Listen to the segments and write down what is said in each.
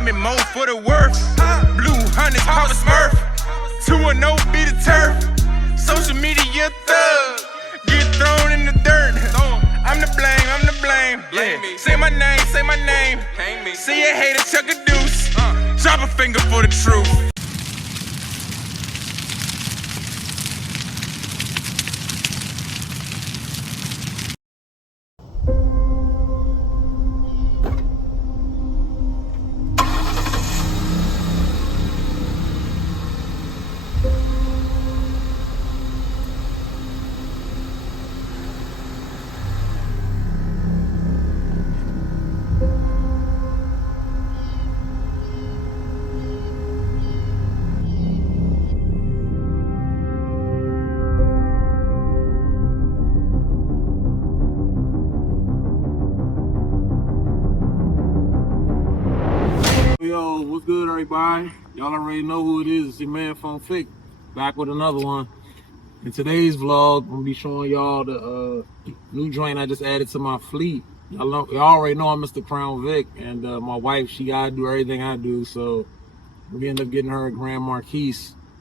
give me more for the worth. Blue honey, Papa Smurf. 2-0 be the turf. Social media thug. Get thrown in the dirt. I'm the blame, I'm the blame. Yeah. Say my name, say my name. See a hater, chuck a deuce. Drop a finger for the truth. Yo, what's good, everybody? Y'all already know who it is. It's your man Phone Fake, back with another one. In today's vlog, I'm gonna be showing y'all the new joint I just added to my fleet. Y'all already know I'm Mr. Crown Vic, and my wife, she gotta do everything I do, so we end up getting her a Grand Marquis.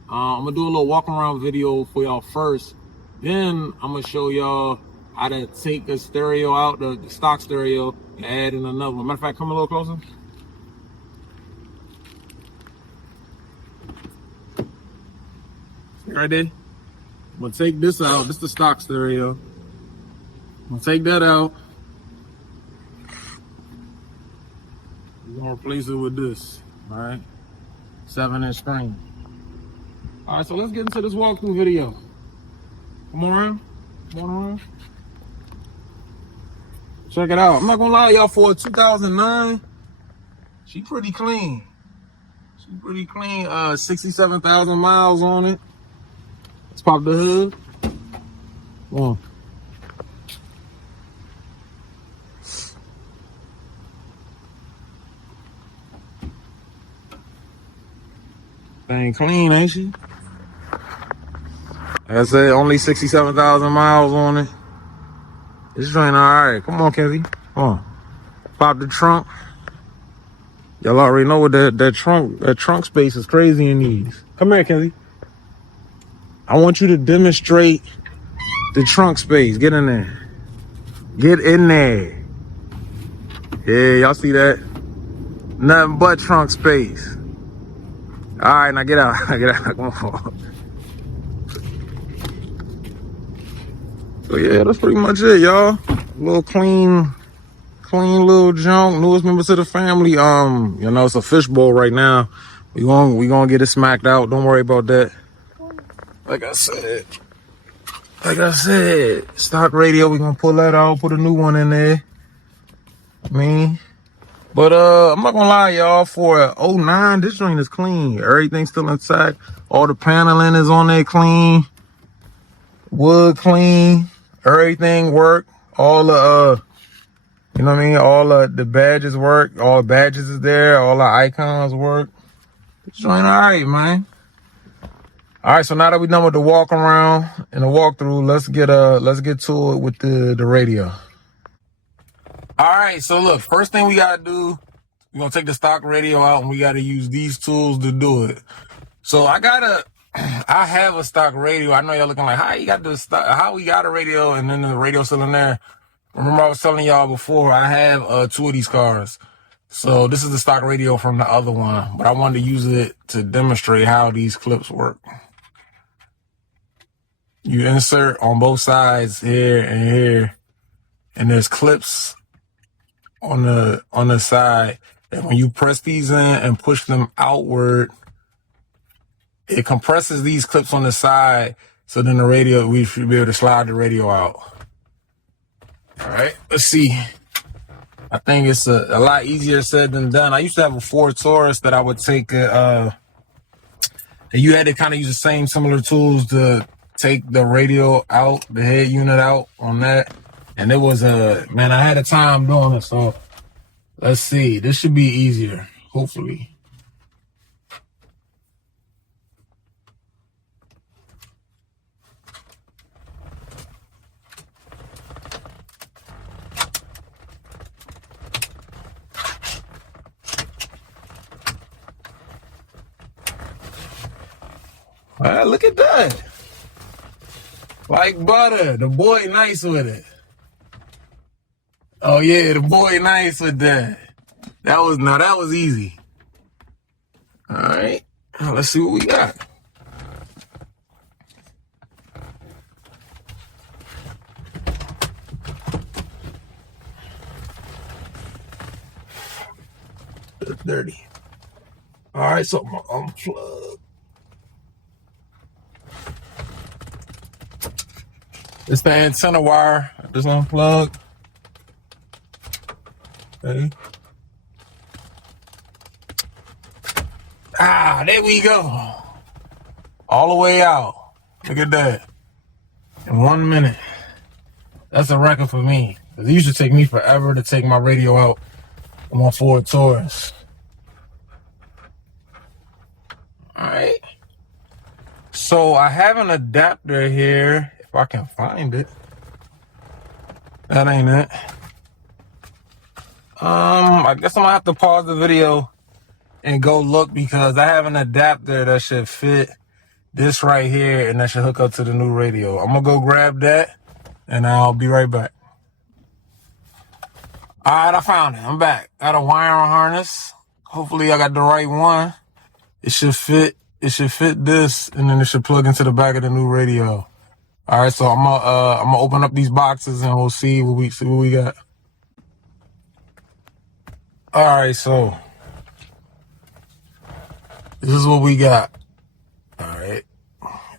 I'm gonna do a little walk around video for y'all first. Then I'm gonna show y'all how to take a stereo out, the stock stereo, and add in another one. Matter of fact, come a little closer. Right there. I'm gonna take this out. This is the stock stereo. I'm gonna take that out. We're gonna replace it with this. All right, 7-inch screen. All right, so let's get into this walkthrough video. Come on around. Come on around. Check it out. I'm not gonna lie, y'all, for a 2009, she pretty clean. She pretty clean. 67,000 miles on it. Let's pop the hood. Come on. Dang clean, ain't she? Like I said, only 67,000 miles on it. This joint alright. Come on, Kenzie. Come on. Pop the trunk. Y'all already know what that trunk space is crazy in these. Come here, Kenzie. I want you to demonstrate the trunk space. Get in there. Get in there. Yeah, y'all see that? Nothing but trunk space. All right, now get out. Get out. Come on. So yeah, that's pretty much it, y'all. A little clean little junk. Newest member to the family. You know, it's a fishbowl right now. We gonna get it smacked out. Don't worry about that. Like I said, stock radio. We gonna pull that out. Put a new one in there. But I'm not gonna lie, y'all. For a 09, this joint is clean. Everything's still intact. All the paneling is on there clean. Wood clean. Everything work. All the you know what I mean? All the badges work. All the badges is there. All the icons work. This joint alright, man. Alright, so now that we're done with the walk around and the walkthrough, let's get to it with the radio. Alright, so look, first thing we gotta do, we're gonna take the stock radio out and we gotta use these tools to do it. So I have a stock radio. I know y'all looking like, how we got a radio and then the radio still in there. Remember I was telling y'all before, I have 2 of these cars. So this is the stock radio from the other one, but I wanted to use it to demonstrate how these clips work. You insert on both sides here and here, and there's clips on the side. And when you press these in and push them outward, it compresses these clips on the side. So then we should be able to slide the radio out. All right, let's see. I think it's a lot easier said than done. I used to have a Ford Taurus that I would take, and you had to kind of use the same similar tools to take the radio out, the head unit out on that. And it was man, I had a time doing it. So let's see. This should be easier, hopefully. Look at that. Like butter. The boy nice with it. Oh yeah, the boy nice with that. That was easy. All right. Now let's see what we got. It's dirty. All right, so I'm gonna unplug. It's the antenna wire. I just unplugged. Okay. There we go. All the way out. Look at that. In 1 minute. That's a record for me. It used to take me forever to take my radio out on my Ford Taurus. Alright. So I have an adapter here. If I can find it. That ain't it. I guess I'm gonna have to pause the video and go look, because I have an adapter that should fit this right here and that should hook up to the new radio. I'm gonna go grab that and I'll be right back. All right, I found it. I'm back. Got a wiring harness. Hopefully I got the right one. It should fit this, and then it should plug into the back of the new radio. All right, so I'm gonna open up these boxes and we'll see what we got. All right, so this is what we got. All right,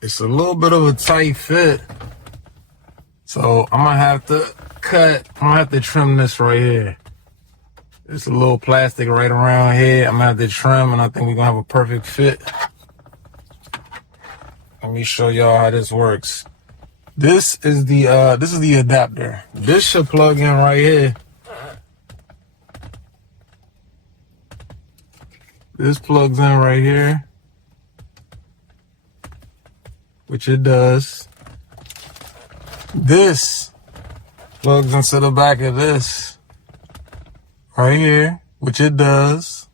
it's a little bit of a tight fit, so I'm gonna have to trim this right here. It's a little plastic right around here. I'm gonna have to trim, and I think we're gonna have a perfect fit. Let me show y'all how this works. This is the adapter. This should plug in right here. This plugs in right here, which it does. This plugs into the back of this right here, which it does.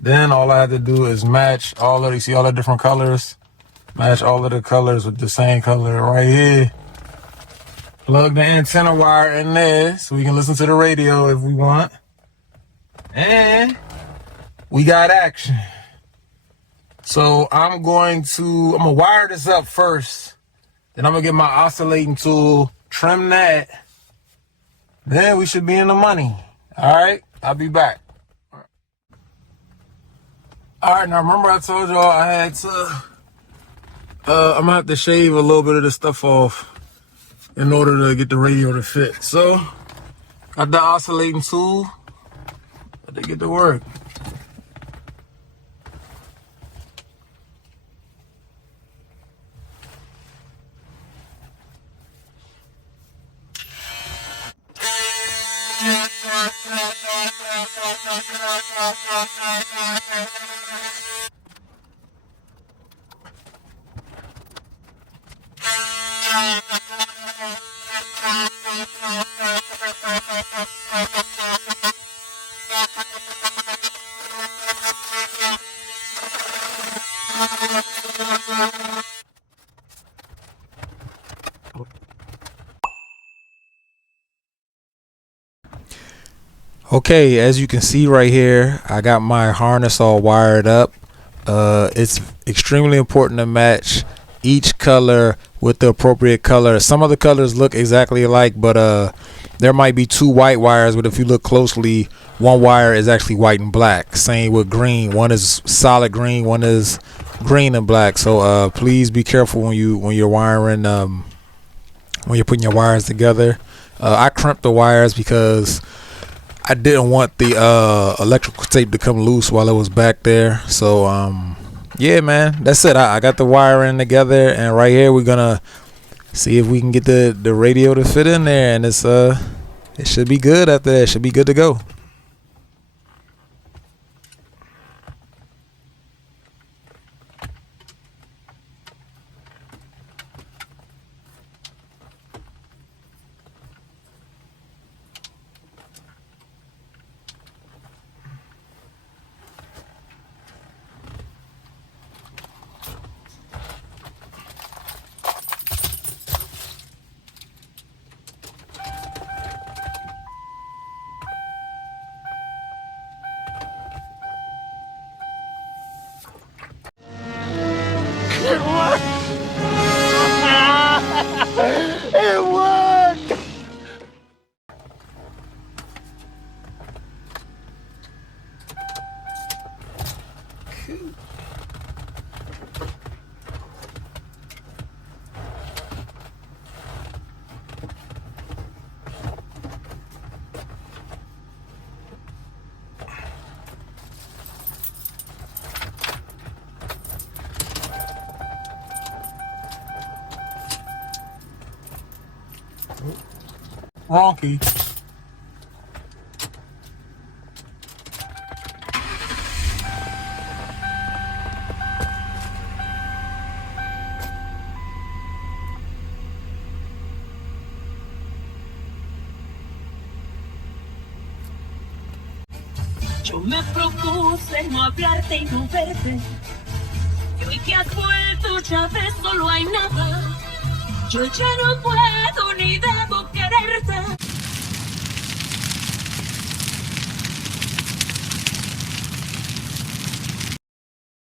Then all I have to do is match you see all the different colors? Match all of the colors with the same color right here. Plug the antenna wire in there so we can listen to the radio if we want. And we got action. So I'm gonna wire this up first. Then I'm gonna get my oscillating tool, trim that. Then we should be in the money. All right, I'll be back. All right, now remember I told y'all I had to, I'm gonna have to shave a little bit of this stuff off in order to get the radio to fit. So, got the oscillating tool, got to get to work. Okay, as you can see right here, I got my harness all wired up. It's extremely important to match each color with the appropriate color. Some of the colors look exactly alike, but there might be two white wires, but if you look closely, one wire is actually white and black. Same with green. One is solid green, one is green and black. So please be careful when you're wiring, when you're putting your wires together. I crimped the wires because I didn't want the electrical tape to come loose while it was back there. So yeah, man, that's it. I got the wiring together, and right here we're gonna see if we can get the radio to fit in there, and it should be good after that. It should be good to go. Wrong key. Yo me propuse no hablarte y no verte. Y hoy que has vuelto ya ves, solo hay nada. Yo ya no puedo ni debo quererte.